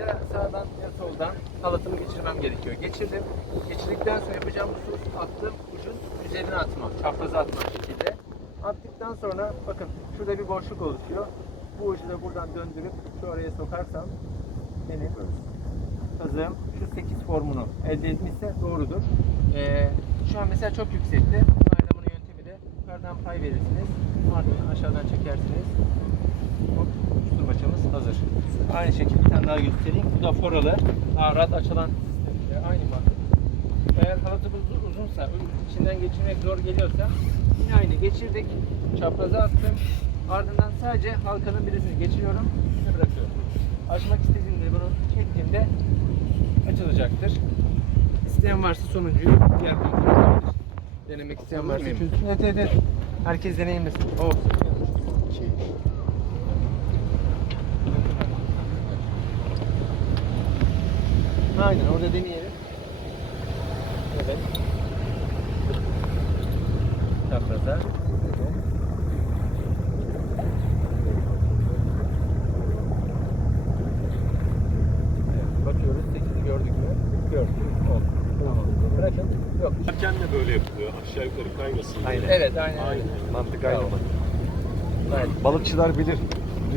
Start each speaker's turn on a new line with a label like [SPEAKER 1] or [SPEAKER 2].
[SPEAKER 1] Ya sağdan ya soldan halatımı geçirmem gerekiyor. Geçirdim. Geçirdikten sonra yapacağım husus attığım ucun üzerine atma. Çapraza atma şekilde. Attıktan sonra bakın şurada bir boşluk oluşuyor. Bu ucu da buradan döndürüp şu oraya sokarsam benim kazığım şu 8 formunu elde etmişse doğrudur. Ee, şu an mesela çok yüksekti. Bunu ayarlamanın yöntemi de yukarıdan pay verirsiniz. Ardından aşağıdan çekersiniz. Aynı şekilde bir tane daha göstereyim. Bu da foralı. Rahat açılan sistem. Aynı mantık. Eğer halatımız uzunsa, içinden geçirmek zor geliyorsa yine aynı. Geçirdik. Çapraza attım. Ardından sadece halkanın birisini geçiriyorum ve bırakıyorum. Açmak istediğimde bunu çektiğimde açılacaktır. İsteyen varsa sonuncuyu diğer kontrol. Denemek isteyen varsa. Evet evet evet. Herkes deneyimlesin. Oh. Aynen orada deneyelim. Evet. Çapraza. Evet, bakıyoruz 8'i gördük mü? Gördük. Oldu. Tamam. Bırakın. Yok.
[SPEAKER 2] Erken de böyle yapılıyor. Aşağı yukarı kaymasın.
[SPEAKER 3] Aynen.
[SPEAKER 1] Evet aynen.
[SPEAKER 2] Aynen.
[SPEAKER 3] Mantık aynı.
[SPEAKER 1] Tamam. Evet.
[SPEAKER 3] Balıkçılar bilir.